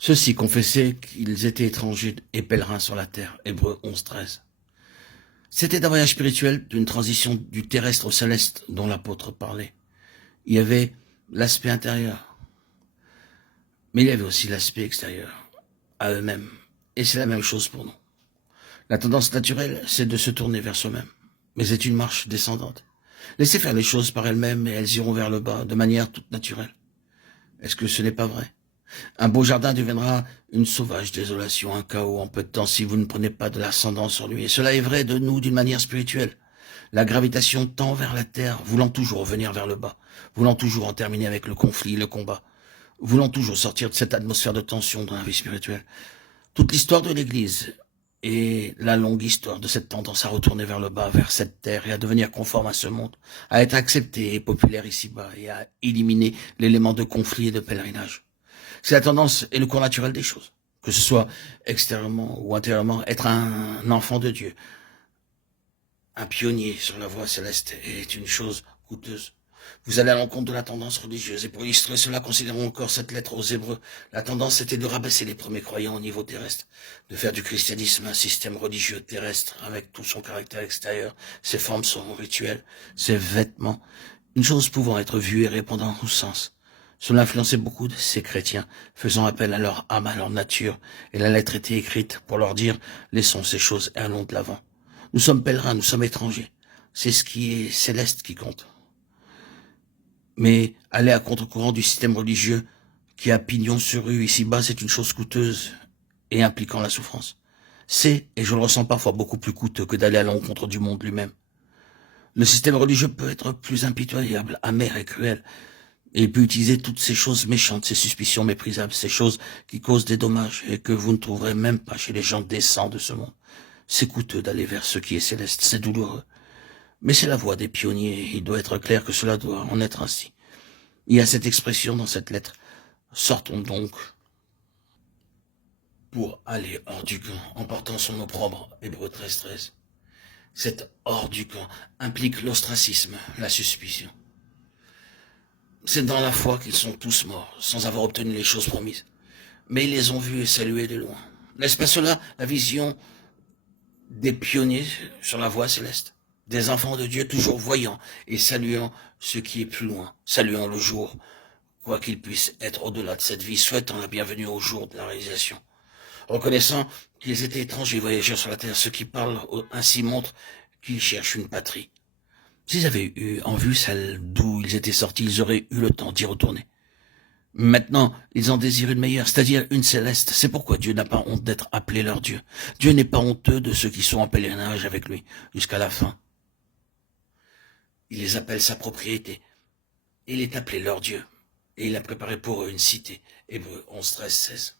Ceux-ci confessaient qu'ils étaient étrangers et pèlerins sur la terre. Hébreux 11, 13. C'était un voyage spirituel d'une transition du terrestre au céleste dont l'apôtre parlait. Il y avait l'aspect intérieur, mais il y avait aussi l'aspect extérieur, à eux-mêmes. Et c'est la même chose pour nous. La tendance naturelle, c'est de se tourner vers soi-même. Mais c'est une marche descendante. Laissez faire les choses par elles-mêmes et elles iront vers le bas, de manière toute naturelle. Est-ce que ce n'est pas vrai? Un beau jardin deviendra une sauvage désolation, un chaos en peu de temps si vous ne prenez pas de l'ascendant sur lui. Et cela est vrai de nous d'une manière spirituelle. La gravitation tend vers la terre, voulant toujours revenir vers le bas, voulant toujours en terminer avec le conflit, le combat, voulant toujours sortir de cette atmosphère de tension dans la vie spirituelle. Toute l'histoire de l'Église et la longue histoire de cette tendance à retourner vers le bas, vers cette terre et à devenir conforme à ce monde, à être accepté et populaire ici-bas et à éliminer l'élément de conflit et de pèlerinage. C'est la tendance et le cours naturel des choses. Que ce soit extérieurement ou intérieurement, être un enfant de Dieu, un pionnier sur la voie céleste est une chose coûteuse. Vous allez à l'encontre de la tendance religieuse. Et pour illustrer cela, considérons encore cette lettre aux Hébreux. La tendance était de rabaisser les premiers croyants au niveau terrestre, de faire du christianisme un système religieux terrestre avec tout son caractère extérieur, ses formes, son rituel, ses vêtements, une chose pouvant être vue et répondant au sens. Cela influençait beaucoup de ces chrétiens, faisant appel à leur âme, à leur nature, et la lettre était écrite pour leur dire « laissons ces choses et allons de l'avant ». Nous sommes pèlerins, nous sommes étrangers. C'est ce qui est céleste qui compte. Mais aller à contre-courant du système religieux qui a pignon sur rue ici-bas, c'est une chose coûteuse et impliquant la souffrance. C'est, et je le ressens parfois, beaucoup plus coûteux que d'aller à l'encontre du monde lui-même. Le système religieux peut être plus impitoyable, amer et cruel. Et il peut utiliser toutes ces choses méchantes, ces suspicions méprisables, ces choses qui causent des dommages et que vous ne trouverez même pas chez les gens décents de ce monde. C'est coûteux d'aller vers ce qui est céleste, c'est douloureux. Mais c'est la voie des pionniers, il doit être clair que cela doit en être ainsi. Il y a cette expression dans cette lettre. Sortons donc pour aller hors du camp en portant son opprobre, Hébreux 13, 13. Cet hors du camp implique l'ostracisme, la suspicion. C'est dans la foi qu'ils sont tous morts, sans avoir obtenu les choses promises. Mais ils les ont vus et salués de loin. N'est-ce pas cela, la vision des pionniers sur la voie céleste? Des enfants de Dieu toujours voyants et saluant ce qui est plus loin, saluant le jour, quoi qu'il puisse être au-delà de cette vie, souhaitant la bienvenue au jour de la réalisation. Reconnaissant qu'ils étaient étrangers voyageurs sur la terre, ceux qui parlent ainsi montrent qu'ils cherchent une patrie. S'ils avaient eu en vue celle d'où ils étaient sortis, ils auraient eu le temps d'y retourner. Maintenant, ils en désirent une meilleure, c'est-à-dire une céleste. C'est pourquoi Dieu n'a pas honte d'être appelé leur Dieu. Dieu n'est pas honteux de ceux qui sont en pèlerinage avec lui, jusqu'à la fin. Il les appelle sa propriété. Il est appelé leur Dieu. Et il a préparé pour eux une cité. Hébreux 11, 13, 16.